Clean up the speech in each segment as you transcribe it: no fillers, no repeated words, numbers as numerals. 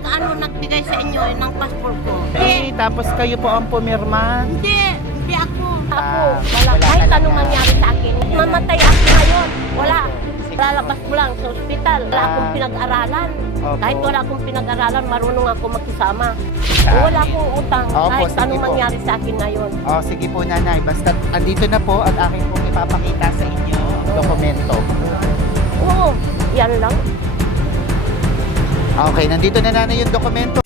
nagbigay sa inyo ng passport ko? Tapos kayo po ang pumirma? Hindi ako. wala Kahit talaga. anong mangyari sa akin, mamatay ako ngayon. Wala. Lalabas mo lang sa ospital. Wala akong pinag-aralan. Opo. Kahit wala akong pinag-aralan, marunong ako makisama. Sa Wala akong utang. Opo, Kahit sige anong po. mangyari sa akin ngayon. Sige po nanay, basta andito na po at akin pong ipapakita sa inyo ang dokumento. Oo, yan lang. Okay, nandito na nanay yung dokumento.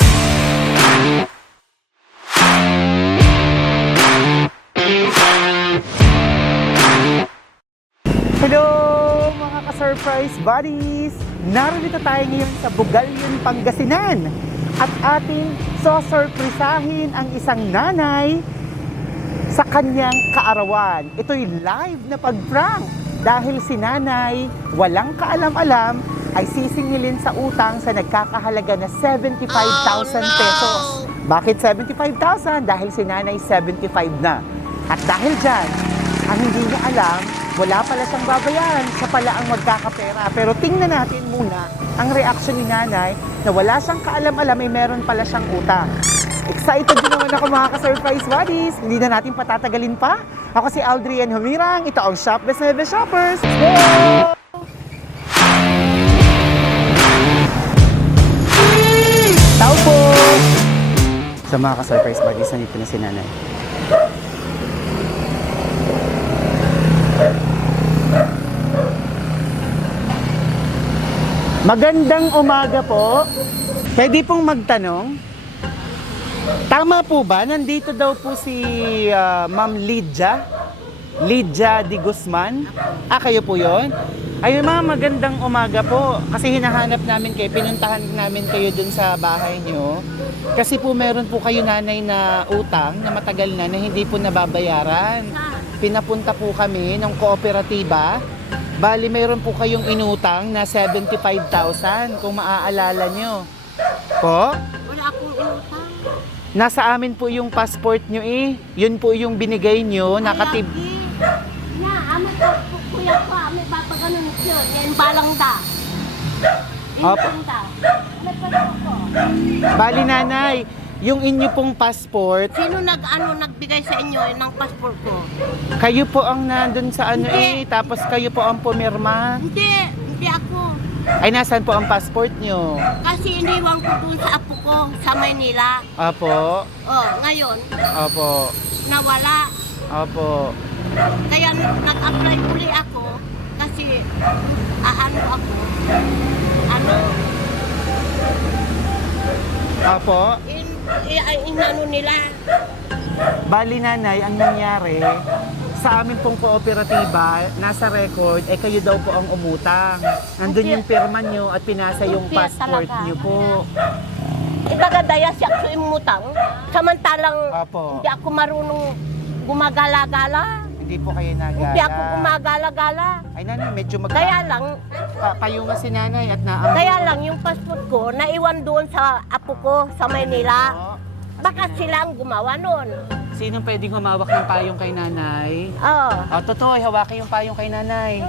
Hello mga ka-surprise buddies! Narito tayo ngayon sa Bugalyon, Pangasinan at ating sosurprisahin ang isang nanay sa kanyang kaarawan. Ito'y live na pag-prank dahil si nanay walang kaalam-alam ay sisingilin sa utang sa nagkakahalaga na 75,000 pesos. Bakit 75,000? Dahil si nanay 75 na. At dahil dyan, ang hindi niya alam, wala pala siyang babayaran, siya pala ang magkakapera. Pero tingnan natin muna ang reaksyon ni nanay na wala siyang kaalam-alam ay meron pala siyang utang. Excited din naman ako mga ka-surprise buddies. Hindi na natin patatagalin pa. Ako si Aldrian Humirang. Ito ang Shop Best Nueve Shoppers. Let's go! Tao po! Sa mga ka-surprise buddies, nandito na si nanay. Magandang umaga po. Pwede pong magtanong? Tama po ba? Nandito daw po si Ma'am Lydia? Lydia Di Guzman? Kayo po yon? Ayun ma'am, magandang umaga po. Kasi hinahanap namin kayo, pinuntahan namin kayo dun sa bahay nyo. Kasi po meron po kayo nanay na utang na matagal na hindi po nababayaran. Pinapunta po kami ng kooperatiba. Bali, mayroon po kayong inutang na 75,000 kung maaalala nyo. Po? Wala akong utang. Nasa amin po yung passport nyo eh. Yun po yung binigay nyo. Nakatib... Ame ko, kuya ko, ame papaganon siya. Yan balang da. Opo. May passport ko. Bali nanay, yung inyo pong passport, Sino nagbigay sa inyo ng passport ko? kayo po ang nandun sa ano Hindi. tapos kayo po ang pumirma. Hindi ako. Ay, nasan po ang passport nyo? Kasi iniwan ko dun sa apo ko sa Maynila. Opo. Ngayon, Opo. nawala. Opo. Kaya nag-apply uli ako kasi ano ako, Opo. inano nila. Bali nanay, ang nangyari, sa amin pong kooperatiba, nasa record, kayo daw po ang umutang. Nandun yung pirma nyo at pinasa yung Umpia passport talaga. nyo po. Ibagadaya siya ko imutang. Samantalang Opo. hindi ako marunong gumagala-gala. Hindi po kayo nagala. Hindi ako gumagala-gala. Ay nanay, medyo Kaya lang, kayo nga si nanay at naamon. kaya lang yung passport ko naiwan doon sa apo ko sa Maynila. Baka sila ang gumawa noon. Sino pwedeng humawak ng payong kay nanay? Totoo, hawakin yung payong kay nanay.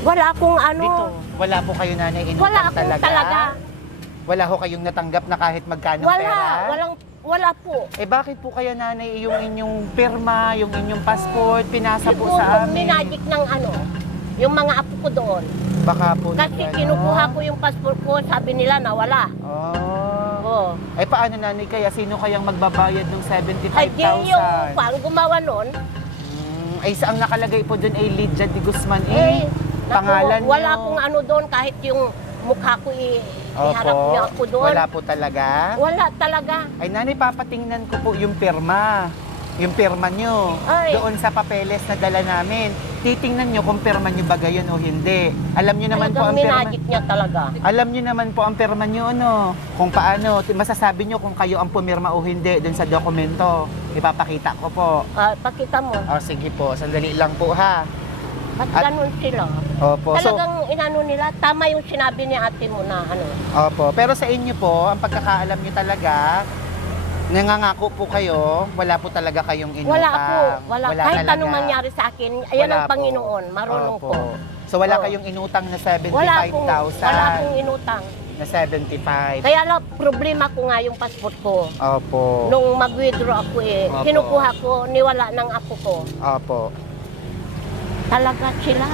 Wala akong ano. Dito, wala po kayo nanay inutang Wala akong talaga. Wala ho kayong natanggap na kahit magkano pera? Wala po. Bakit po kaya nanay yung inyong pirma, yung inyong passport, pinasa po Siguro sa amin? minagik ng ano, yung mga apo ko doon. Baka po Kasi nag-ano. kinukuha ko yung passport ko, sabi nila nawala. Oh. Paano nanay kaya? Sino kayang magbabayad ng 75,000? Ay di yung pang gumawa noon, Ang nakalagay po doon ay Lydia Di Guzman naku, pangalan wala nyo. akong ano doon kahit yung mukha ko iharap niya ako doon. Wala po talaga? Wala talaga. Ay nanay, papatingnan ko po yung pirma. Yung pirma nyo. Ay. Doon sa papeles na dala namin. Titingnan nyo kung pirma nyo ba gayon o hindi. Alam nyo naman po Talagang ang pirma. minagik niya talaga. Alam nyo naman po ang pirma nyo ano. Kung paano. Masasabi nyo kung kayo ang pumirma o hindi doon sa dokumento. Ipapakita ko po. Pakita mo. Sige po. Sandali lang po ha. Ba't ganun sila? Opo. Talagang inano nila, tama yung sinabi ni ate mo na ano. Opo. Pero sa inyo po, ang pagkakaalam nyo talaga, nangangako po kayo, wala po talaga kayong inutang. Wala ako. Wala. Kahit talaga. anong mangyari sa akin, ayan Wala ang po. Panginoon. Marunong Opo. po. So wala Oo. kayong inutang na Wala akong 75,000. inutang. Na 75. Kaya lang, problema ko nga yung passport ko. Opo. Nung mag-withdraw ako Opo. kinukuha ko, niwala ng apo ko. Opo. Talaga sila.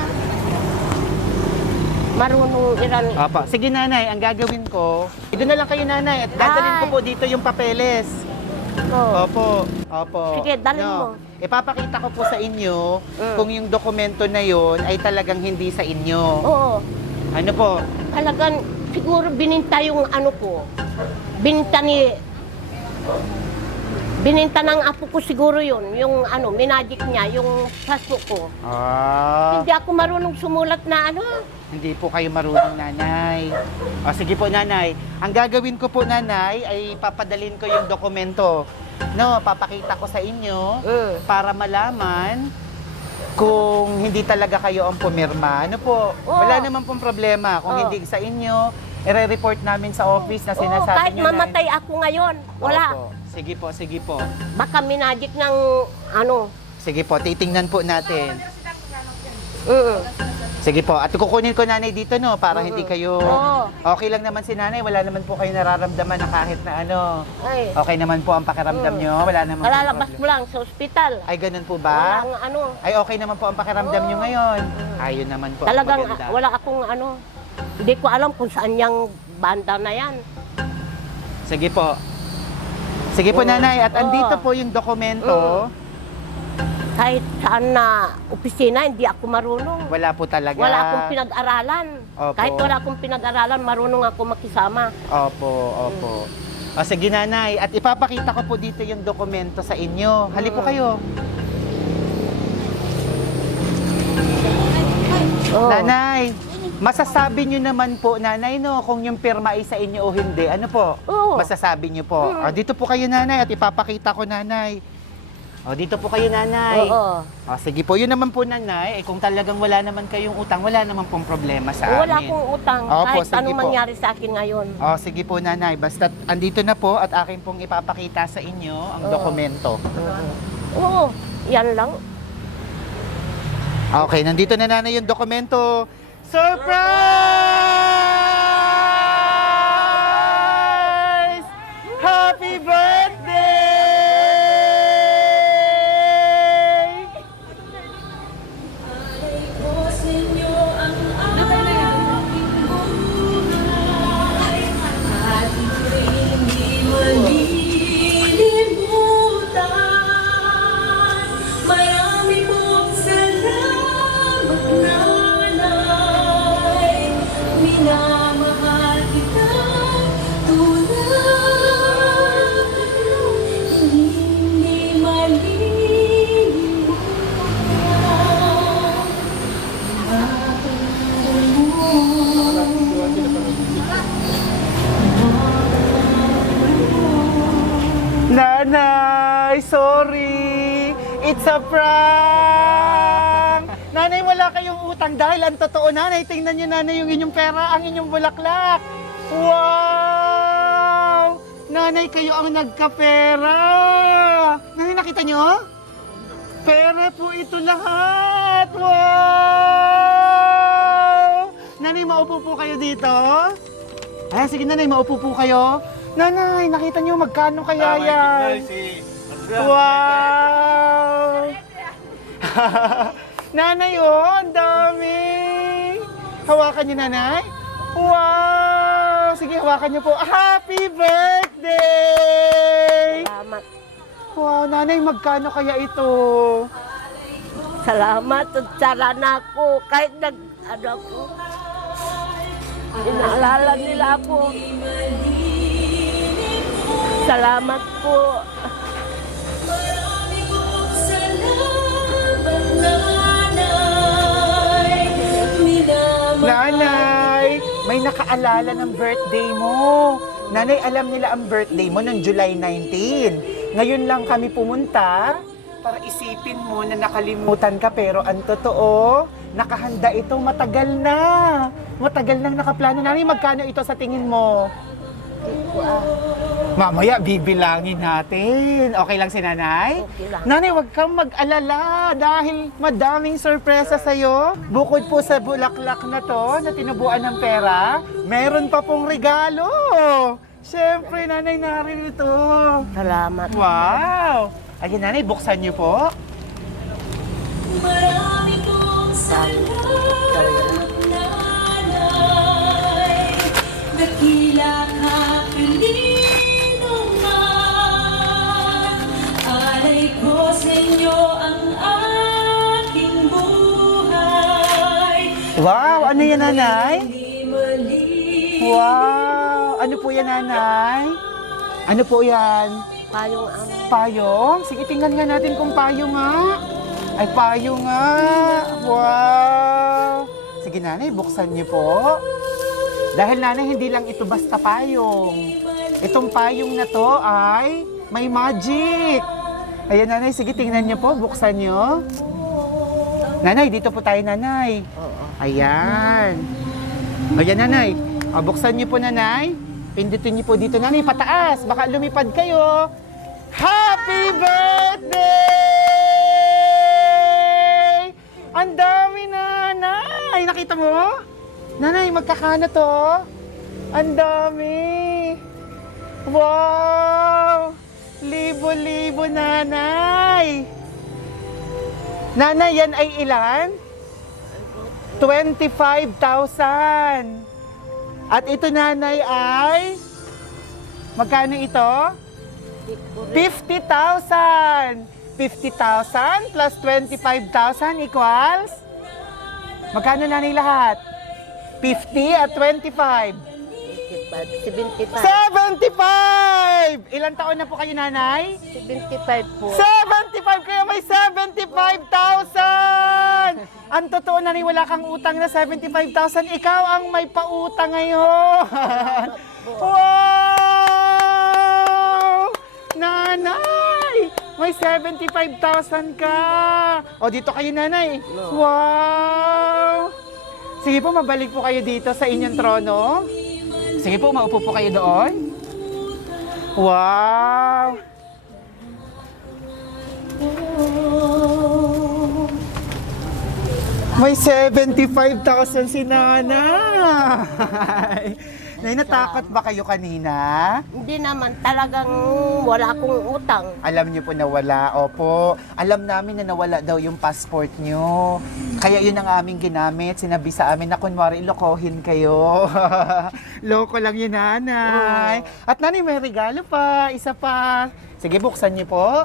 Marunong iran. Opo. Sige nanay, ang gagawin ko, doon na lang kayo nanay at dadalhin ko Ay. po dito yung papeles. ko. Opo. Opo. Sige, dalhin mo. Ipapakita ko po sa inyo Mm. kung yung dokumento na yon ay talagang hindi sa inyo. Oo. Ano po? Talagang siguro bininta yung ano ko. Bininta ng apo ko siguro yun. Yung ano, minagic niya, yung passport ko. Hindi ako marunong sumulat na ano. Hindi po kayo marunong nanay. O sige po nanay. Ang gagawin ko po nanay ay papadalin ko yung dokumento. No, papakita ko sa inyo para malaman kung hindi talaga kayo ang pumirma. Ano po? Oo. Wala naman pong problema. Kung Oo. hindi sa inyo, i-report namin sa office na Oo, sinasabi kahit nyo mamatay ako ngayon, wala. Opo. Sige po, sige po. Baka minagic ng ano. Sige po, titingnan po natin. Mm. Sige po, at kukunin ko nanay dito no, para hindi kayo... Oo. Okay lang naman si nanay, wala naman po kayo nararamdaman na kahit na ano. Ay, Okay naman po ang pakiramdam nyo, wala naman po kalalabas problem. mo lang sa ospital. Ay, ganun po ba? Walang ano. Ay, okay naman po ang pakiramdam nyo ngayon. Ayun naman po Talagang ang maganda. wala akong ano. Hindi ko alam kung saan yung banda na yan. Sige po. Sige po Oo. nanay, at Oo. andito po yung dokumento. Kahit saan na opisina, hindi ako marunong. Wala po talaga. Wala akong pinag-aralan. Opo. Kahit wala akong pinag-aralan, marunong ako makisama. Opo, opo. O sige nanay, at ipapakita ko po dito yung dokumento sa inyo. Hali po kayo. Oo. Nanay, masasabi nyo naman po, nanay, no, kung yung pirma ay sa inyo o hindi. Ano po? Oo. Masasabi nyo po. O, dito po kayo, nanay, at ipapakita ko, nanay. O, dito po kayo, nanay. Oo. O, sige po, yun naman po, nanay. Kung talagang wala naman kayong utang, wala naman pong problema sa Wala amin. akong utang. Opo, Kahit sige anong po. mangyari sa akin ngayon. O, sige po, nanay. Basta andito na po at akin pong ipapakita sa inyo ang Oo. dokumento. Oo, yan lang. Okay, nandito na nanay yung dokumento. Surprise! Happy birthday! Marami pong salamat, nanay. Minamahal kita tunay. Hindi Nanay, sorry! It's a prank! Nanay, wala kayong utang dahil ang totoo, nanay. Tingnan niyo, nanay, yung inyong pera, ang inyong bulaklak. Wow! Nanay, kayo ang nagkapera! Nanay, nakita niyo? Pera po ito lahat! Wow! Nanay, maupo po kayo dito? Ay, sige nanay, maupo po kayo. Nanay, nakita niyo magkano kaya yan? Wow! Nanay, oh, ang dami! Hawakan niyo, nanay. Wow! Sige, hawakan niyo po. Happy birthday! Salamat. Wow, nanay, magkano kaya ito? Salamat at sala na ako. Kahit ano ako, inaalala nila ako. Salamat po. Nanay, may nakaalala ng birthday mo. Nanay, alam nila ang birthday mo noong July 19. Ngayon lang kami pumunta para isipin mo na nakalimutan ka, pero ang totoo, nakahanda ito matagal na. Matagal nang nakaplano. Nanay, magkano ito sa tingin mo? Mamaya, bibilangin natin. Okay lang si nanay? Okay lang. Nanay, huwag kang mag-alala dahil madaming sorpresa sa'yo. Bukod po sa bulaklak na to na tinubuan ng pera, Meron pa pong regalo. Siyempre, nanay, narito. Salamat. Wow! Ayun, nanay, buksan niyo po. Marami pong salamat, nanay. Dakila ka kalinuman. Alay ko sa inyo ang aking buhay. Wow! Ano yan, nanay? Hindi mali. Wow! Ano po yan, nanay? Ano po yan? Payong ang Payong? Sige, tingnan nga natin kung payong nga. Ay, payong nga. Wow! Sige, nanay, buksan niyo po. Dahil, nanay, hindi lang ito basta payong. Itong payong na to ay may magic. Ayan, nanay, sige, tingnan niyo po. Buksan niyo. Nanay, dito po tayo, nanay. Ayan. Ayan, nanay. Buksan niyo po, nanay. Pindutin niyo po dito, nanay, pataas. Baka lumipad kayo. Happy birthday! Ang dami, nanay! Nakita mo? Nanay, magkakano to? Ang dami! Wow! Libo-libo, nanay! Nanay, yan ay ilan? 25,000! At ito, nanay, ay... Magkano ito? 50,000! 50,000 plus 25,000 equals? Magkano, nanay, lahat? 50 at 25? 75. 75! Ilang taon na po kayo, nanay? 75 po. 75! Kaya may 75,000! Ang totoo, nanay, wala kang utang na 75,000. Ikaw ang may pautang ngayon. Wow! Nanay! May 75,000 ka! O, dito kayo, nanay. Wow! Sige po, mabalik po kayo dito sa inyong trono. Sige po, maupo po kayo doon. Wow! May 75,000 si nanay. Nay, natakot ba kayo kanina? Hindi naman, talagang wala akong utang. Alam niyo po na wala. Opo. Alam namin na nawala daw yung passport niyo. Kaya yun ang aming ginamit. Sinabi sa amin na kunwari lokohin kayo. Loko lang yun, nanay. At nanay, may regalo pa. Isa pa. Sige, buksan niyo po.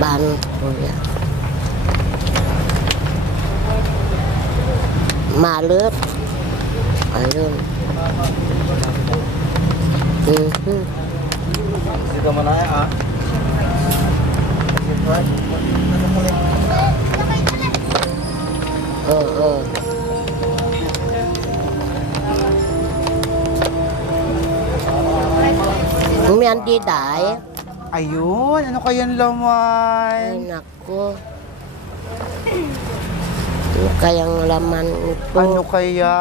Paano po yan? Malot. Ayun. Dito mo na ah. Oo. Umiyandi day. Ayun. Ano kayang Ay, laman? naku. Ano kayang laman ito? Ano kaya?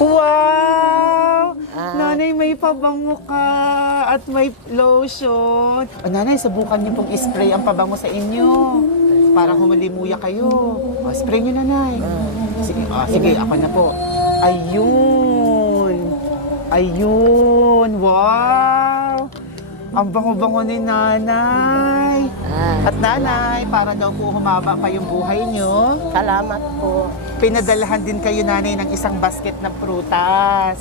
Wow! Nanay, may pabango ka at may lotion. Nanay, subukan niyo pong spray ang pabango sa inyo para humalimuya kayo. Spray niyo, nanay. Sige, sige, ako na po. Ayun! Ayun! Wow! Ang bango-bango ni nanay. At nanay, para daw po humaba pa yung buhay niyo, Salamat po. pinadalahan din kayo, nanay, ng isang basket ng prutas.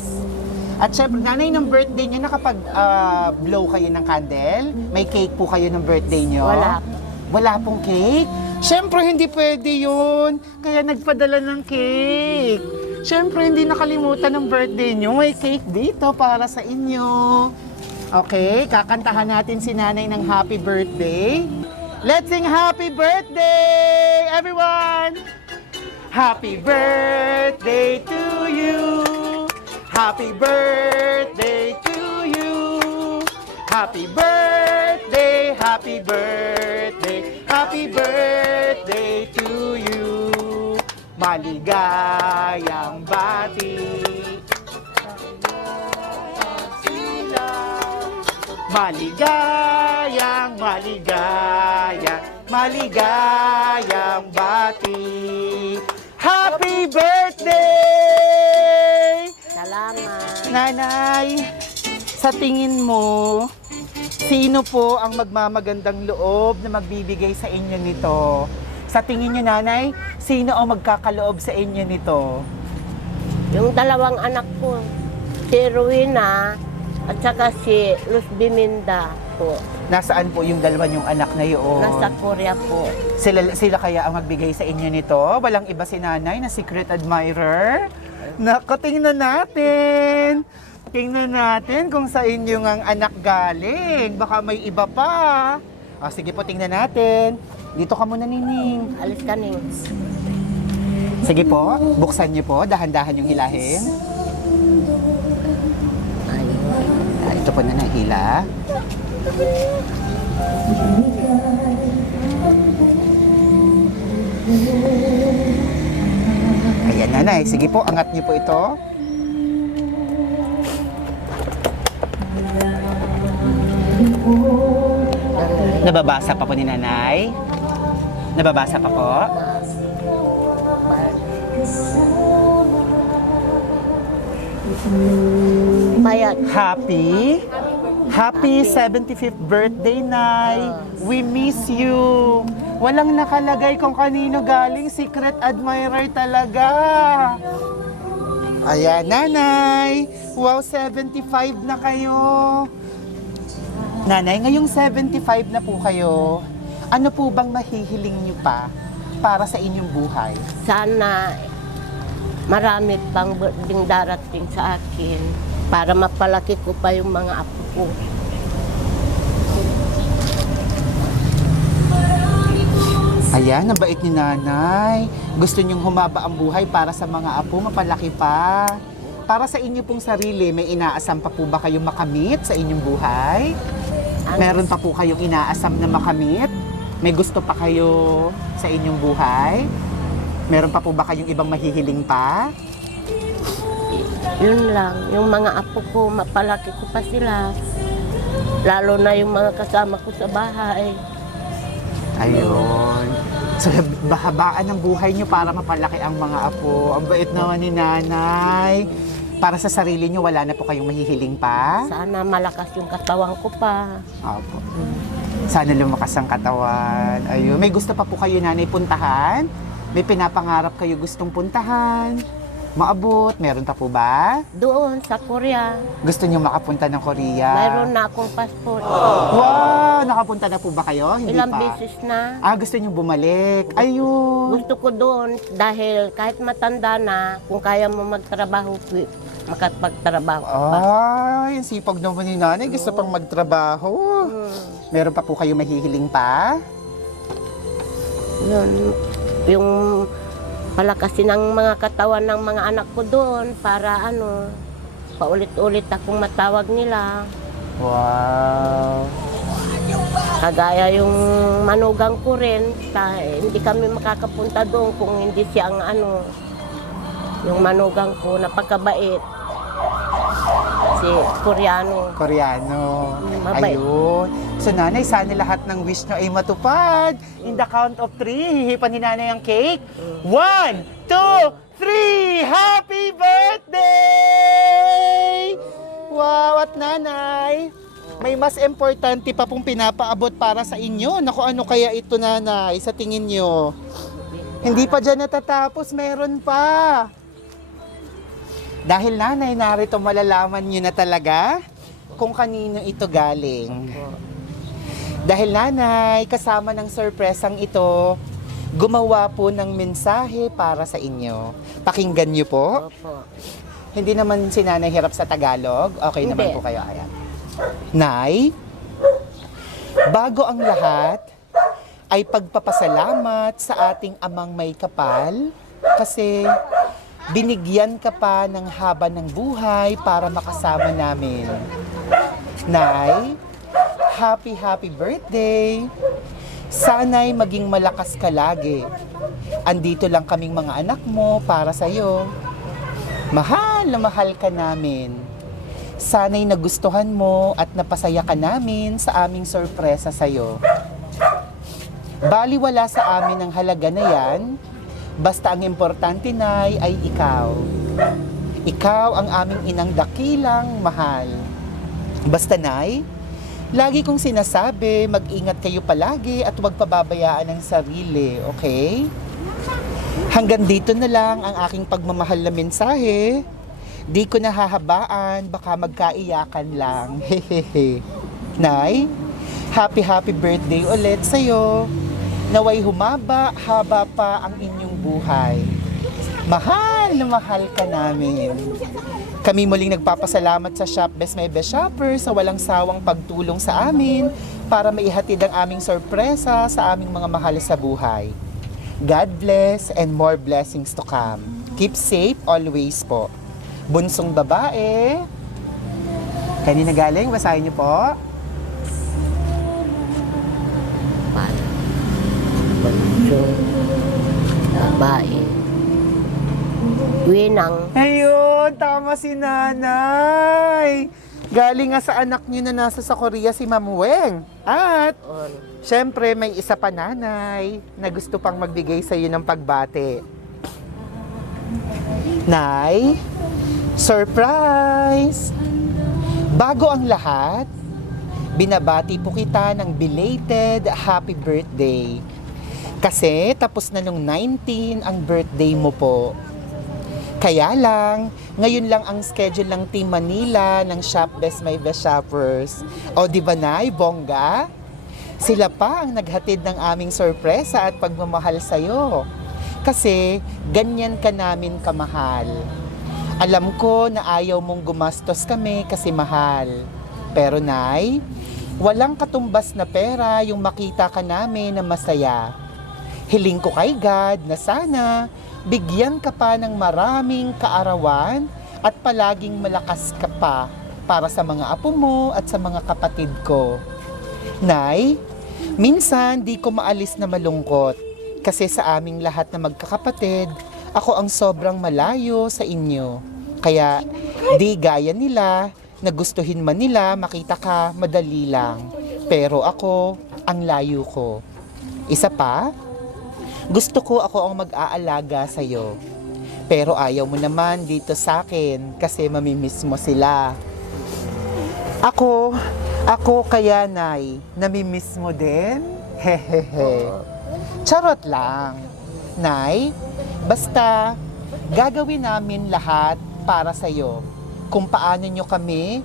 At syempre, nanay, ng birthday niyo, nakapag-blow kayo ng candle? May cake po kayo ng birthday niyo? Wala. Wala pong cake? Syempre, hindi pwede yun. Kaya nagpadala ng cake. Syempre, hindi nakalimutan ng birthday niyo. May cake dito para sa inyo. Okay, kakantahan natin si nanay ng happy birthday. Let's sing happy birthday, everyone! Happy birthday to you. Happy birthday to you. Happy birthday, happy birthday, happy birthday to you. Maligayang bati. maligayang, maligayang bati. Happy birthday! Salamat. Nanay, sa tingin mo, sino po ang magmamagandang loob na magbibigay sa inyo nito? Sa tingin niyo, nanay, sino ang magkakaloob sa inyo nito? Yung dalawang anak ko, si Rowena at saka si Luz Biminda po. Nasaan po yung dalawa niyong anak na yun? Nasa Korea po. Sila kaya ang magbigay sa inyo nito? Walang iba si nanay na secret admirer? Naku, tingnan natin. Tingnan natin kung sa inyo ang anak galing. Baka may iba pa. Sige po, tingnan natin. Dito ka muna, Nining. Alis ka, Nings. Sige po, buksan niyo po. Dahan-dahan yung hilahin. Ito po na hila. Ayan, nanay. Sige po, angat niyo po ito. Nababasa pa po ni nanay? Nababasa pa po? Bayad. Happy 75th birthday, Nay. We miss you. Walang nakalagay kung kanino galing. Secret admirer talaga. Ayan, Nanay. Wow, 75 na kayo. Nanay, ngayong 75 na po kayo, ano po bang mahihiling niyo pa para sa inyong buhay? Sana marami pang birthday darating sa akin para mapalaki ko pa yung mga apo ko. Ayan, ang bait ni nanay. Gusto niyong humaba ang buhay para sa mga apo, mapalaki pa. Para sa inyo pong sarili, may inaasam pa po ba kayong makamit sa inyong buhay? Meron pa po kayong inaasam na makamit? May gusto pa kayo sa inyong buhay? Meron pa po ba kayong ibang mahihiling pa? Yun lang, yung mga apo ko, mapalaki ko pa sila. Lalo na yung mga kasama ko sa bahay. Ayun. So, bahabaan ng buhay nyo para mapalaki ang mga apo. Ang bait naman ni nanay. Para sa sarili nyo, wala na po kayong mahihiling pa? Sana malakas yung katawan ko pa. Opo. Sana lumakas ang katawan. Ayun. May gusto pa po kayo, nanay, puntahan? May pinapangarap kayo gustong puntahan? Maabot? Meron pa po ba? Doon sa Korea, Gusto nyo makapunta ng Korea? mayroon na akong passport. Wow! Nakapunta na po ba kayo? Hindi Ilang pa. beses na. Gusto nyo bumalik? Ayun. Gusto ko doon dahil kahit matanda na, kung kaya mo magtrabaho, makapagtrabaho ka pa. Ay, sipag naman ni nanay. Gusto pang magtrabaho. Meron pa po kayo mahihiling pa? Yun, yung palakasin ng mga katawan ng mga anak ko doon para paulit-ulit akong matawag nila. Wow. Kagaya yung manugang ko rin, hindi kami makakapunta doon kung hindi siya ang yung manugang ko, napakabait. Si Koreano. Ayun. Mabait. So nanay, sana lahat ng wish nyo ay matupad. In the count of 3, hihipan ni nanay ang cake. 1, 2, 3! Happy birthday! Wow, at nanay, may mas importante pa pong pinapaabot para sa inyo. Naku, ano kaya ito, nanay, sa tingin nyo? Hindi pa dyan natatapos, meron pa. Dahil nanay, narito malalaman nyo na talaga kung kanino ito galing. Dahil nanay, kasama ng surpresang ito, gumawa po ng mensahe para sa inyo. Pakinggan nyo po. Opo. Hindi naman si nanay hirap sa Tagalog. Okay Hindi. naman po kayo. Ayan. Nay, bago ang lahat, ay pagpapasalamat sa ating amang may kapal kasi binigyan ka pa ng haba ng buhay para makasama namin. Nay, happy birthday! Sana'y maging malakas ka lagi. Andito lang kaming mga anak mo para sa'yo. Mahal na mahal ka namin. Sana'y nagustuhan mo at napasaya ka namin sa aming sorpresa sa'yo. Baliwala sa amin ang halaga na yan, basta ang importante, Nay, ay ikaw. Ikaw ang aming inang dakilang mahal. Basta, Nay, lagi kong sinasabi, mag-ingat kayo palagi at huwag pababayaan ang sarili, okay? Hanggang dito na lang ang aking pagmamahal na mensahe. Di ko nahahabaan, baka magkaiyakan lang. Hehehe. Nay, happy birthday ulit sa'yo. Naway haba pa ang inyong buhay. Mahal na mahal ka namin. Kami muling nagpapasalamat sa Shop Best My Best Shopper sa walang sawang pagtulong sa amin para maihatid ang aming sorpresa sa aming mga mahal sa buhay. God bless and more blessings to come. Keep safe always po. Bunsong babae. Kanina galing, basahin niyo po. Bunsong babae. Winang. Ayun, tama si nanay. Galing nga sa anak niyo na nasa sa Korea, si Ma'am Weng. At, syempre, may isa pa nanay na gusto pang magbigay sa iyo ng pagbate. Nay, surprise! Bago ang lahat, binabati po kita ng belated happy birthday. Kasi tapos na nung 19 ang birthday mo po. Kaya lang, ngayon lang ang schedule ng Team Manila ng Shop Best My Best Shoppers. O di ba, Nay, bongga? Sila pa ang naghatid ng aming sorpresa at pagmamahal sa'yo. Kasi ganyan ka namin kamahal. Alam ko na ayaw mong gumastos kami kasi mahal. Pero Nay, walang katumbas na pera yung makita ka namin na masaya. Hiling ko kay God na sana bigyan ka pa ng maraming kaarawan at palaging malakas ka pa para sa mga apo mo at sa mga kapatid ko. Nay, minsan di ko maalis na malungkot kasi sa aming lahat na magkakapatid, ako ang sobrang malayo sa inyo. Kaya di gaya nila, na gustuhin man nila makita ka madali lang. Pero ako, ang layo ko. Isa pa, gusto ko ako ang mag-aalaga sa'yo. Pero ayaw mo naman dito sa akin kasi mamimiss mo sila. Ako kaya, Nay, namimiss mo din? Hehehe. Charot lang. Nay, basta gagawin namin lahat para sa'yo. Kung paano nyo kami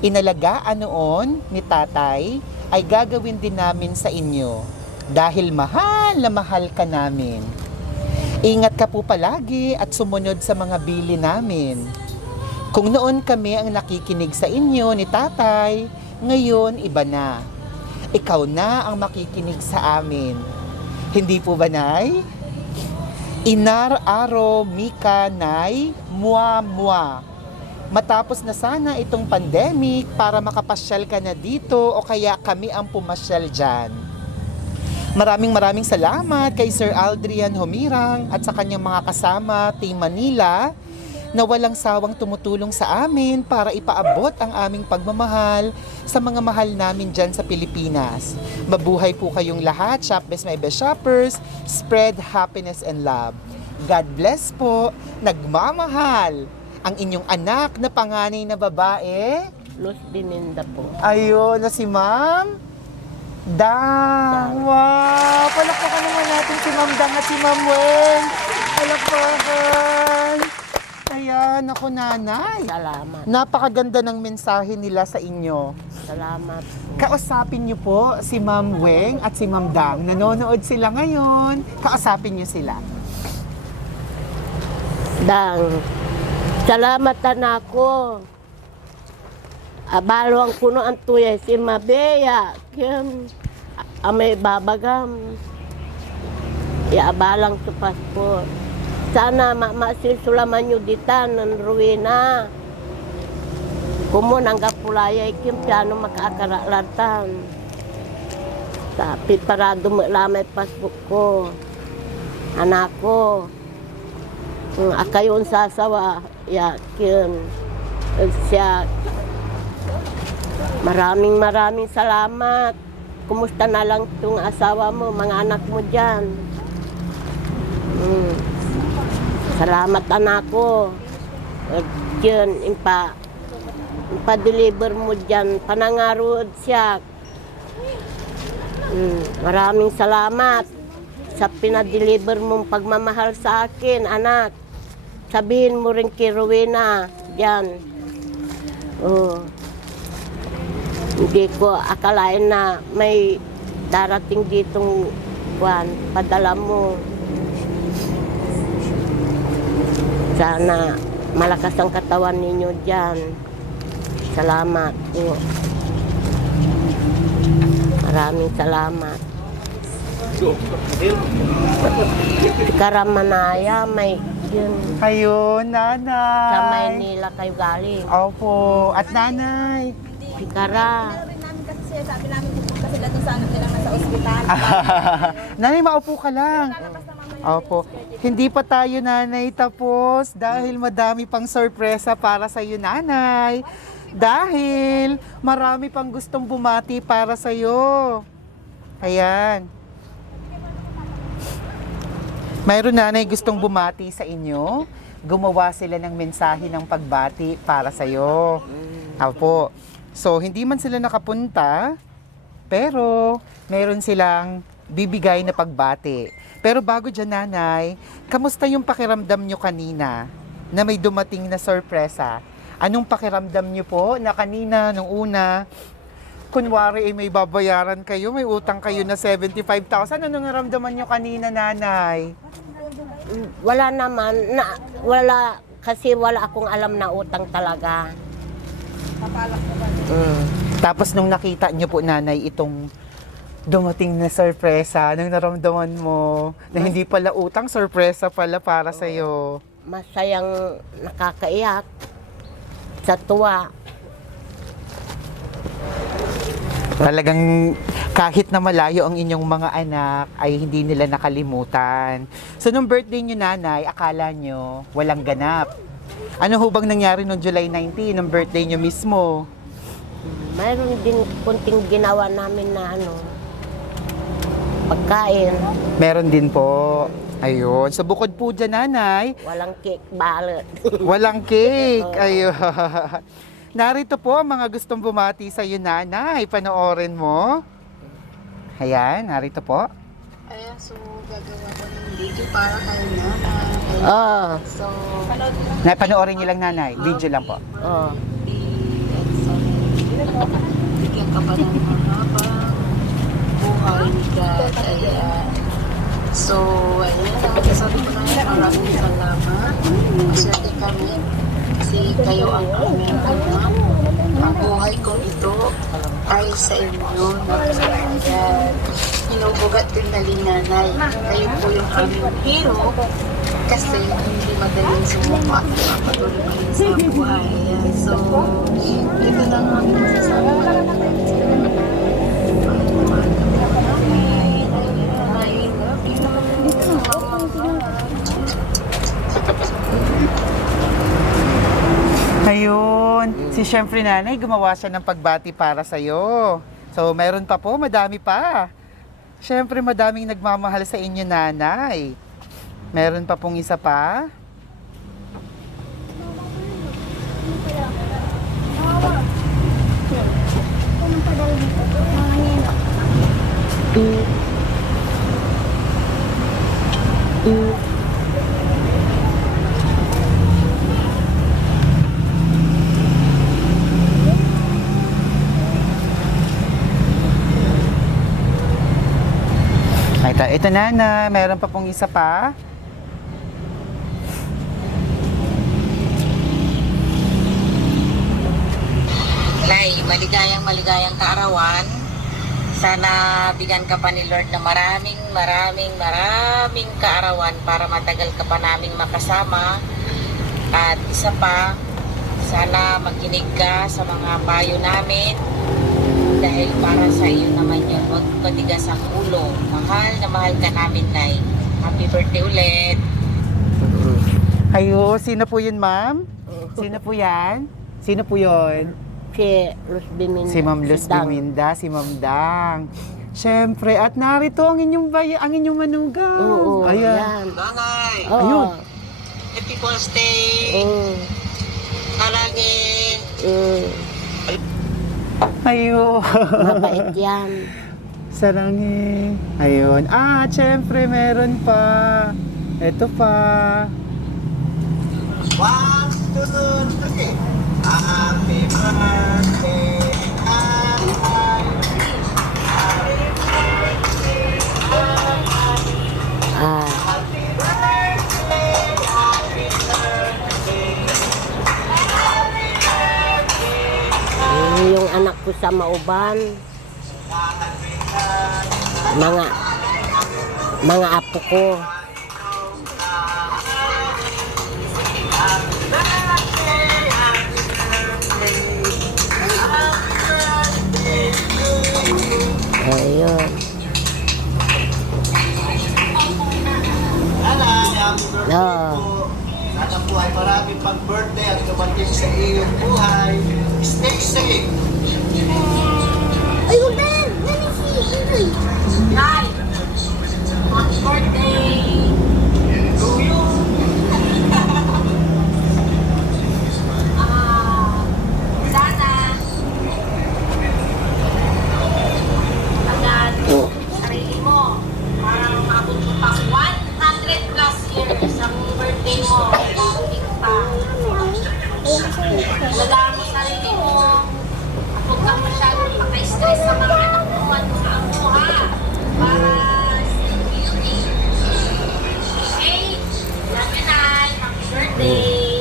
inalagaan noon ni tatay, ay gagawin din namin sa inyo. Dahil mahal na mahal ka namin. Ingat ka po palagi at sumunod sa mga bili namin. Kung noon kami ang nakikinig sa inyo ni tatay, ngayon iba na. Ikaw na ang makikinig sa amin. Hindi po ba, Nay? Inar aro mika nay mua. Matapos na sana itong pandemic para makapasyal ka na dito o kaya kami ang pumasyal dyan. Maraming salamat kay Sir Aldrian Humirang at sa kanyang mga kasama, Team Manila, na walang sawang tumutulong sa amin para ipaabot ang aming pagmamahal sa mga mahal namin dyan sa Pilipinas. Mabuhay po kayong lahat, Shop Best My Best Shoppers, spread happiness and love. God bless po, nagmamahal ang inyong anak na panganay na babae. Luz Bininda po. Ayun, na si Ma'am Dang. Wow! Palakpakan naman natin si Ma'am Dang at si Ma'am Weng. Palakpakan. Ayan, ako nanay. Salamat. Napakaganda ng mensahe nila sa inyo. Salamat. Kausapin niyo po si Ma'am Weng at si Ma'am Dang. Nanonood sila ngayon. Kausapin niyo sila. Dang. Salamat anako. Abalo ang kuno ang tuya si Mabea. Kim amay babagam. Iabalang sa passport. Sana masilsulaman nyo ditan ng ruina. Kumun ang kapulaya ikim piano makaakaralatan. Tapi parado lamay passport ko. Anak ko. Akayon sasawa. Ya kim siya Maraming salamat. Kumusta na lang itong asawa mo, mga anak mo dyan? Salamat anak ko. At yun, ipa-deliver mo dyan. Panangarood siya. Maraming salamat sa pinadeliver mong pagmamahal sa akin, anak. Sabihin mo rin kay Rowena dyan. Hindi ko akalain na may darating ditong padala mo. Sana malakas ang katawan ninyo dyan. Salamat po. Maraming salamat. Karamanaya, may yun. Ayun, nanay. Sa Maynila kayo galing. Opo. At nanay. Pikara. Kasi sabi namin pupunta sila doon sa ano nila nasa ospital. Nanay, maupo ka lang. Opo. Hindi pa tayo, nanay, tapos dahil madami pang sorpresa para sa iyo, nanay. Dahil marami pang gustong bumati para sa iyo. Ayan. Mayroon, nanay, gustong bumati sa inyo. Gumawa sila ng mensahe ng pagbati para sa iyo. Opo. So, hindi man sila nakapunta, pero meron silang bibigay na pagbati. Pero bago dyan, nanay, kamusta yung pakiramdam nyo kanina na may dumating na sorpresa? Anong pakiramdam nyo po na kanina, nung una, kunwari may babayaran kayo, may utang kayo na 75,000, anong naramdaman nyo kanina, nanay? Wala naman. Kasi wala akong alam na utang talaga. Tapos nung nakita nyo po, nanay, itong dumating na sorpresa, anong naramdaman mo na hindi pala utang, sorpresa pala para sa'yo? Masayang nakakaiyak sa tuwa. Talagang kahit na malayo ang inyong mga anak ay hindi nila nakalimutan. So nung birthday nyo, nanay, akala nyo walang ganap. Ano ho bang nangyari noong July 19, nung birthday nyo mismo? Mayroon din kunting ginawa namin na pagkain. Meron din po. Ayun. So bukod po dyan, nanay, Walang cake balot. walang cake. Ayun. Narito po ang mga gustong bumati sa iyo, nanay. Panoorin mo. Ayan, narito po. Ayan, so gagawa ko ng video para kay nanay. So, Panoorin niyo lang, nanay. Video lang po. bigyan ka pa ng mahabang buhay ni God. Ayan. So, ayan, sabi ko na yan, maraming salamat. Maswerte kami kasi kayo ang aming anak. Ang buhay ko ito ay sa inyo na kailangan. Hinubugat din na linanay. Kayo po yung aming hero kasi hindi madaling sumuka. Patuloy pa rin sa buhay. Ayan. So, ito lang ang masasabi ko. Ayun. Siyempre, nanay, gumawa siya ng pagbati para sa'yo. So, meron pa po, madami pa. Siyempre, madaming nagmamahal sa inyo, nanay. Meron pa pong isa pa. Ito na, meron pa pong isa pa. Nay, maligayang kaarawan. Sana bigyan ka pa ni Lord na maraming kaarawan para matagal ka pa naming makasama. At isa pa, sana makinig ka sa mga payo namin dahil para sa iyo naman yun, huwag matigas ang ulo. Mahal na mahal ka namin, Nay. Happy birthday ulit. Ayo, sino po yun, ma'am? Sino po yan? Sino po yun? Si Luz Biminda. Si Ma'am Luz Dang. Biminda, si Ma'am Dang. Siyempre, at narito ang inyong ang inyong manugang. Oo, Ayan. yan. Nanay, Oo. Ayun. happy birthday! Oo. Talangin! Ayun. Mabait yan. Sarangi. Ayun. Ah, siyempre, meron pa. Ito pa. 1, 2, 3. Happy birthday! Ah. Yung anak ko sa Mauban. Mga apo ko. Ayun. No. Sana po ay maraming pang birthday at dumating sa iyong buhay. Stay safe! Ay, huwag na yan! Nay! Happy birthday! To you! Sana agad sarili mo para umabot mo pang 100 plus years ang birthday mo. Bakit pa? Alagaan mo sarili mo. At huwag kang masyadong paka-stress sa mga anak mo at mga mo, ha? Para stay healthy. Okay? Love you, Nay. Happy birthday!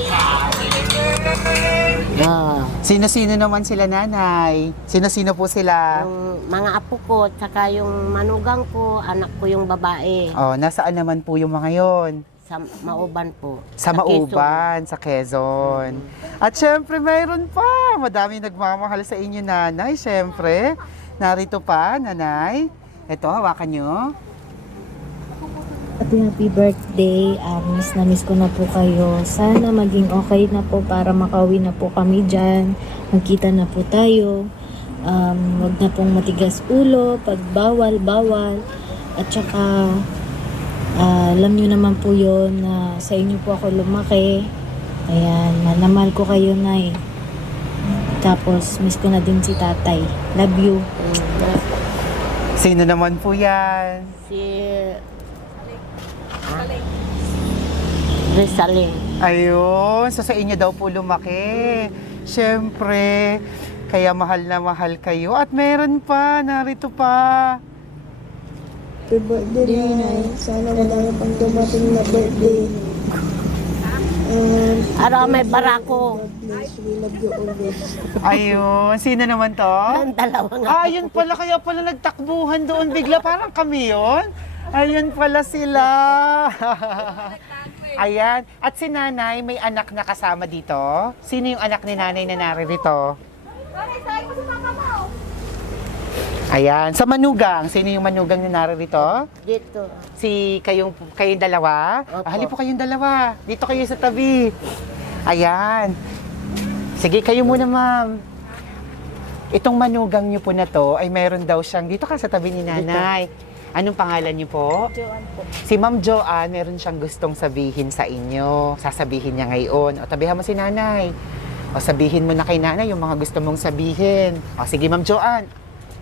Ah. Sino-sino naman sila, nanay? Sino-sino po sila? Yung mga apo ko, tsaka yung manugang ko, anak ko yung babae. Oh, nasaan naman po yung mga yon? Sa Mauban po. Sa Mauban, sa Quezon. At syempre, mayroon pa. Madami nagmamahal sa inyo, nanay. Syempre, narito pa, nanay. Ito, hawakan nyo. Happy birthday. Miss na miss ko na po kayo. Sana maging okay na po para makauwi na po kami dyan. Magkita na po tayo. Wag na pong matigas ulo, pag bawal. At saka, alam nyo naman po yun na sa inyo po ako lumaki. Ayan, mahal ko kayo, Nay. Tapos, miss ko na din si tatay. Love you. Sino naman po yan? Si Rizalin. Ayun, so sa inyo daw po lumaki. Siyempre, kaya mahal na mahal kayo. At meron pa, narito pa. Happy birthday, Nay. Sana madami pang dumating na birthday. And Ara, may barako. God bless. We love you always. Ayun, sino naman to? Ang dalawang Ah, yun pala, kaya pala nagtakbuhan doon bigla. Parang kami yun. Ayun pala sila. Ayan. At si nanay, may anak na kasama dito. Sino yung anak ni nanay na naririto? Ayan. Sa manugang, sino yung manugang na naririto? dito. Si kayong dalawa? Opo. Halip po kayong dalawa. Dito kayo sa tabi. Ayan. Sige, kayo muna, ma'am. Itong manugang niyo po na to, ay meron daw siyang, dito ka sa tabi ni nanay. Anong pangalan niyo po? Joanne po. Si Ma'am Joanne, meron siyang gustong sabihin sa inyo. Sasabihin niya ngayon. O, tabihan mo si nanay. O, sabihin mo na kay nanay yung mga gusto mong sabihin. O, sige, Ma'am Joanne.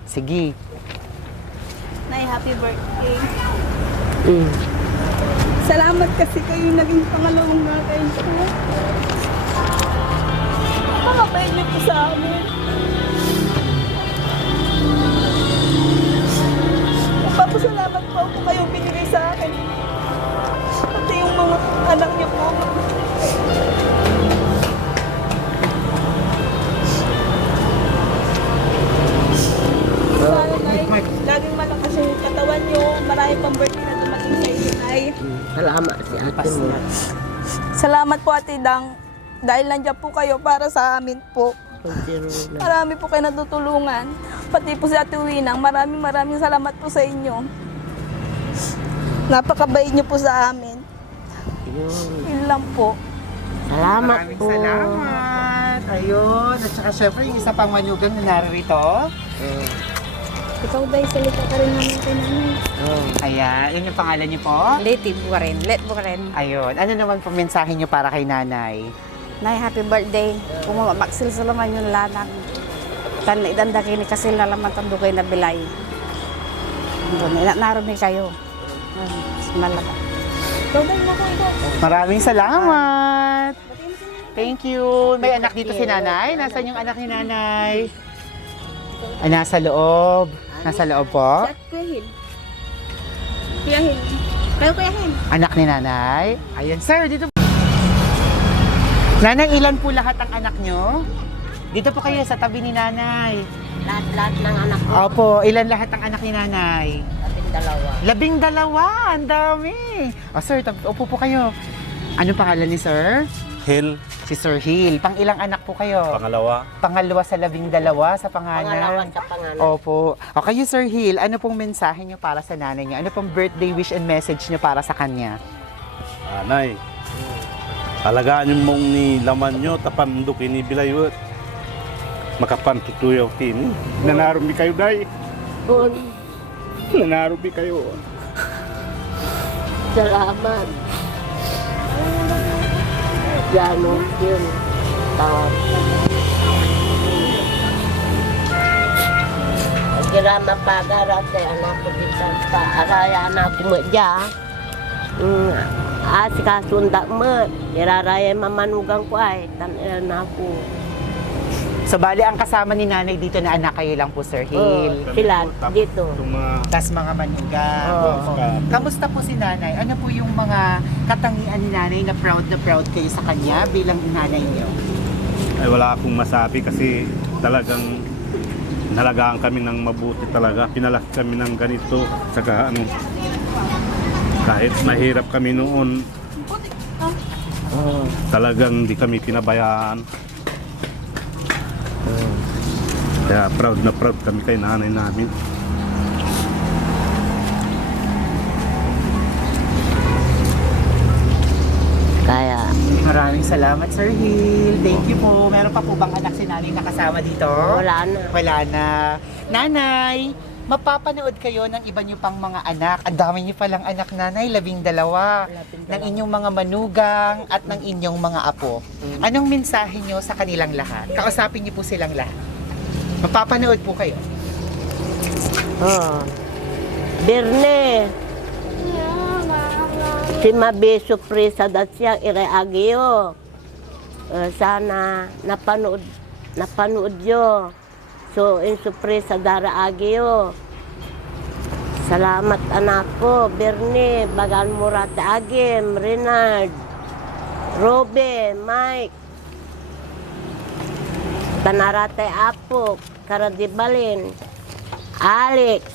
Sige. Nay, happy birthday. Mm. Salamat kasi kayo naging pangalawang nanay ko. Pakabay niyo po sa amin. Nagpapasalamat po ako kayong binigay sa akin. Pati yung mga anak niyo po. Sana, Nay, laging malakas yung katawan niyo. Marami pang birthday na dumating sa inyo, Nay. Salamat si ate mo. Salamat po, Ate Dang. Dahil nandiyan po kayo para sa amin po. Marami po kayo natutulungan. Pati po si Ate Winang, maraming salamat po sa inyo. Napakabait niyo po sa amin. Yun. Yun lang po. Salamat Maraming po. salamat. Ayun. At saka syempre yung isa pang manugang na narito. Ikaw dahil salita ka rin naman kay nanay. Ayan. Yun yung pangalan niyo po? Leti Bukarin. Let Bukarin. Ayun. Ano naman po mensahe niyo para kay nanay? Nay, happy birthday. Kung mamaksil sa laman yung lanang. Tan idanda kini kasi lalaman tando kayo na bilay. Naroon ni kayo. Malaga. Ikaw dahil ako ikaw. Maraming salamat. Thank you. May anak dito si nanay. Nasaan yung anak ni nanay? Nasa loob. Nasa loob po. Kuya Hil. Kuya Hil. Kayo Kuya Hil. Anak ni nanay. Ayan, sir, dito. Nanay, ilan po lahat ang anak nyo? Dito po kayo sa tabi ni nanay. Lahat-lahat ng anak ko. Opo, ilan lahat ang anak ni nanay? 12. 12, ang dami. O sir, upo po kayo. Ano pangalan ni sir? Hill, Si Sir Hill. Pang ilang anak po kayo? pangalawa. Pangalawa sa 12 sa pangalan. Pangalawa sa pangalan. Opo. O kayo Sir Hill, ano pong mensahe niyo para sa nanay niya? Ano pong birthday wish and message niyo para sa kanya? Anay, alagaan yung mong ni laman nyo, tapandok ini bilayot. Makapantutuyaw kini. Nanarumi kayo, day. Bon, Nanarumi kayo. salamat. Gano yun. Kira mapagarat ay anak ko dito sa araya anak ko mo dya. Asika sundak mo. Kira raya mamanugang ko ay tanan ako. So bali ang kasama ni nanay dito na anak kayo lang po Sir Hill. Sila dito. Itong mga Tas mga manugang. Oo. Kamusta po si nanay? Ano po yung mga katangian ni nanay na proud kayo sa kanya bilang nanay niyo? ay wala akong masabi kasi talagang nalagaan kami ng mabuti talaga. Pinalaki kami ng ganito. Saka ano, kahit mahirap kami noon, talagang di kami pinabayaan. Kaya proud na proud kami kay nanay namin. Kaya Maraming salamat Sir Hill. Thank you po. Meron pa po bang anak si nanay na kasama dito? wala na. Wala na. Nanay, mapapanood kayo ng iba niyo pang mga anak. Ang dami niyo palang anak nanay, 12. Ng inyong mga manugang at ng inyong mga apo. Anong mensahe niyo sa kanilang lahat? Kausapin niyo po silang lahat. Mapapanood po kayo. Birne. Si Mabiso Prisa dat siya ireagyo. Sana napanood yo. So in surpresa dara agyo. Salamat anak ko, Birne, Bagan Murat Agim, Renard, Robe, Mike, Tanarate Apok, Karadibalin, Alex.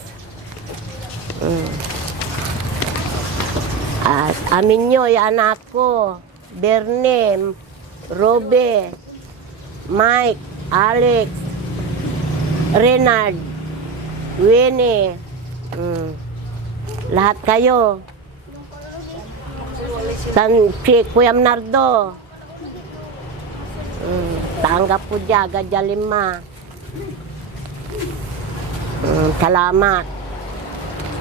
At amin nyo, yung anak ko, Berne, Robe, Mike, Alex, Renard, Winnie, lahat kayo. Si Kuya Nardo, tanggap po dyan, Gadjalima. Salamat.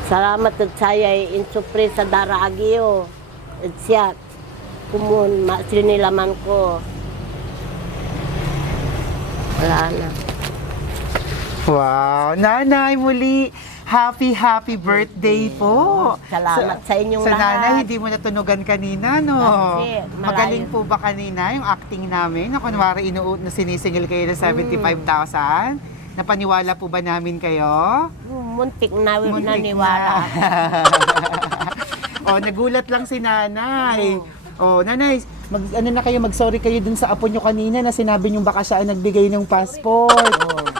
Salamat at saya insupre sa Daragyo. At siya, kumun, sinilaman ko. Wala na. Wow, nanay muli. Happy birthday po. Salamat sa inyong Sa lahat. nanay, hindi mo natunugan kanina, no? Kasi, malayo. Magaling po ba kanina yung acting namin? Na kunwari na sinisingil kayo ng 75,000? Napaniwala po ba namin kayo? Muntik na Muntik naniwala. O, nagulat lang si nanay. O, nanay, mag-sorry kayo dun sa apo nyo kanina na sinabi nyo baka siya ang nagbigay ng passport.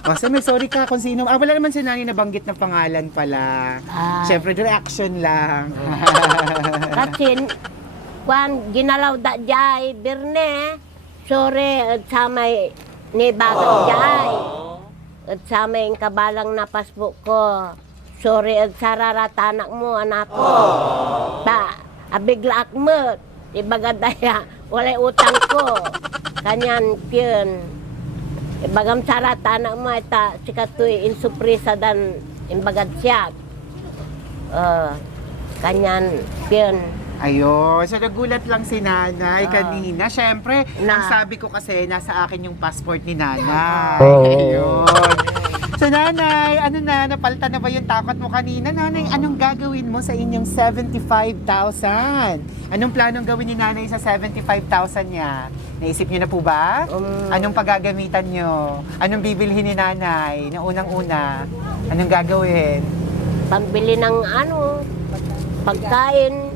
O, so sorry ka kung sino. Wala naman si nanay nabanggit na pangalan pala. Siyempre, reaction lang. Kasi, ginalaw da jay, Birne, sorry, at sa may nibagat jay. At sa may kabalang na passport ko. Sorry, at sa raratanak mo, anak ko. Abigla akmet. Ibaga daya, wala utang ko. Kanyan, yun. Bagam sarat anak mo ita sikatoy in surpresa dan imbagad siya. Kanyan piyon. Ayun, so nagulat lang si nanay kanina. Siyempre, Na. ang sabi ko kasi, nasa akin yung passport ni nanay. Ayun. So nanay, ano na, napalitan na ba yung takot mo kanina? Nanay, anong gagawin mo sa inyong 75,000? Anong planong gawin ni nanay sa 75,000 niya? Naisip niyo na po ba? Anong paggagamitan niyo? Anong bibilhin ni nanay na unang-una? Anong gagawin? Pambili ng ano, pagkain,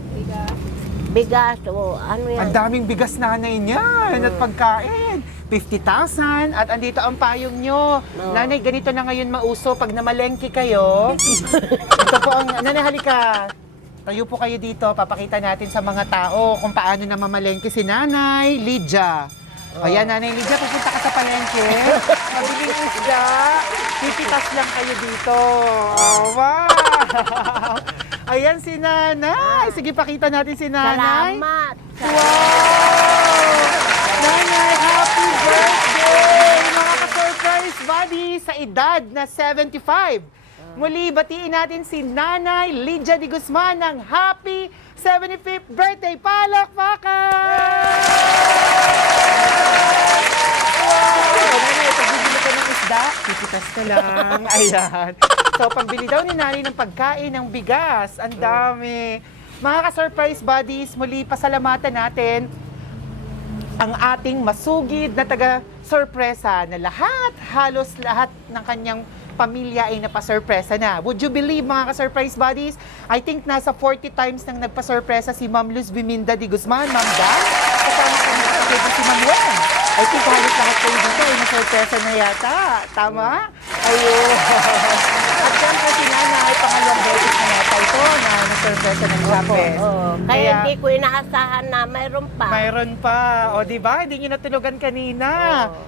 bigas, o ano yan. Ang daming bigas nanay niyan at pagkain. 50,000 at andito ang payong nyo. Nanay, ganito na ngayon mauso pag namalengke kayo. Ito po ang, nanay halika. Tayo po kayo dito, papakita natin sa mga tao kung paano na mamalengke si Nanay Lydia. Ayan, Nanay Lydia, pupunta ka sa palengke. Mabiling isda. Pipitas lang kayo dito. Oh, wow! Ayan si Nanay. Sige, pakita natin si Nanay. Salamat. Wow! Nanay, happy birthday! Mga ka-surprise buddy sa edad na 75. Muli, batiin natin si Nanay Lydia de Guzman ng happy 75th birthday! Palakpakan! Wow! Nanay, pagbibili ka ng isda, pipitas ka lang. Ayan. So, pambili daw ni Nanay ng pagkain, ng bigas. Ang dami. Mga ka-surprise buddies, muli pasalamatan natin ang ating masugid na taga-sorpresa na lahat, halos lahat ng kanyang pamilya ay napasurpresa na. Would you believe, mga ka-surprise buddies? I think nasa 40 times nang nagpasurpresa si Ma'am Luz Biminda de Guzman, Ma'am Dan. Kasama ko na kapatid si Ma'am Wen. I think halos lahat kayo dito ay nasurpresa na yata. Tama? Ayun. At syempre si Nanay, pangalawang beses na yata ito na nasurpresa ng Chapes. Kaya hindi ko inaasahan na mayroon pa. Mayroon pa. O, di ba? Hindi nyo natulugan kanina.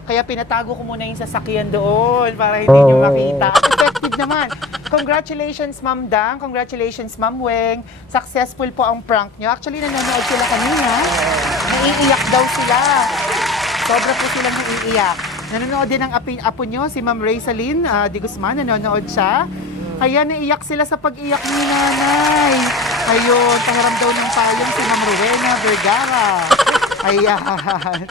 Kaya pinatago ko muna yung sasakyan doon para hindi nyo makita. At effective naman. Congratulations, Ma'am Dang. Congratulations, Ma'am Weng. Successful po ang prank nyo. Actually, nanonood sila kanina. Naiiyak daw sila. Sobra po silang naiiyak. Nanonood din ang apo nyo, si Ma'am Raysaline de Guzman. Nanonood siya. Ayan, naiiyak sila sa pag-iyak ni Nanay. Ayun, pahiram daw ng payong si Ma'am Rowena Vergara. Ayan.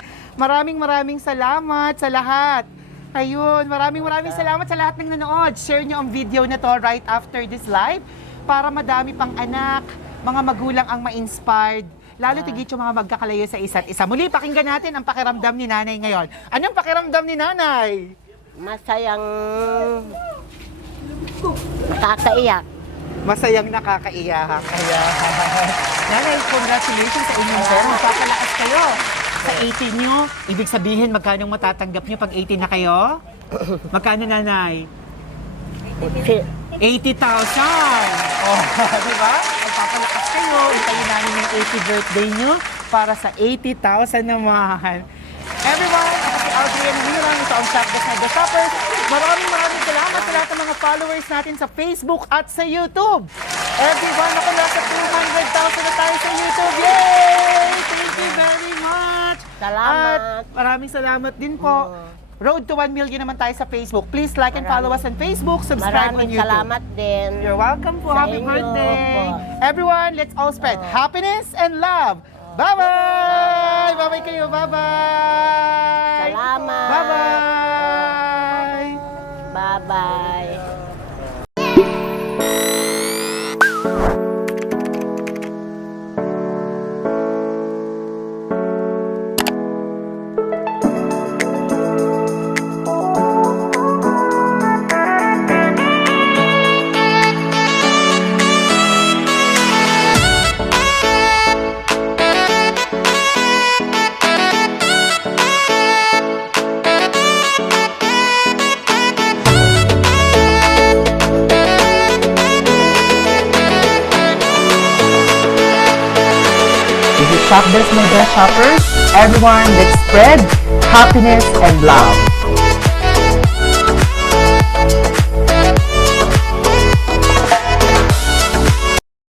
Maraming salamat sa lahat. Ayun, maraming salamat sa lahat ng nanood. Share nyo ang video na to right after this live para madami pang anak, mga magulang ang ma-inspired. Lalo tigit yung mga magkakalayo sa isa't isa. Muli, pakinggan natin ang pakiramdam ni Nanay ngayon. Anong pakiramdam ni Nanay? Masayang nakakaiyak. Masayang nakakaiyak. Ayan. Nanay, congratulations sa inyong pera. Magpapalakas kayo. Sa 18 nyo, ibig sabihin, magkano matatanggap nyo pag 18 na kayo? Magkano, Nanay? 80,000. Oh, di ba? Magpapalakas kayo. Itayin namin yung 80th birthday nyo para sa 80,000 naman. Everyone, ako si Audrey Mirang. Ito ang Shop the Shoppers. Maraming salamat sa lahat ng mga followers natin sa Facebook at sa YouTube. Everyone, ako nasa 200,000 na tayo sa YouTube. Yay! Thank you very much. Salamat. At maraming salamat din po. Road to 1 million naman tayo sa Facebook. Please like and follow us on Facebook. Subscribe on Maraming YouTube. salamat din. You're welcome po. Sa Happy inyo birthday. po. Everyone, let's all spread happiness and love. Bye-bye! Bye-bye kayo. Bye-bye! Salamat. Bye-bye! Bye-bye. Shop This Mega Shoppers. Everyone, let's spread happiness and love.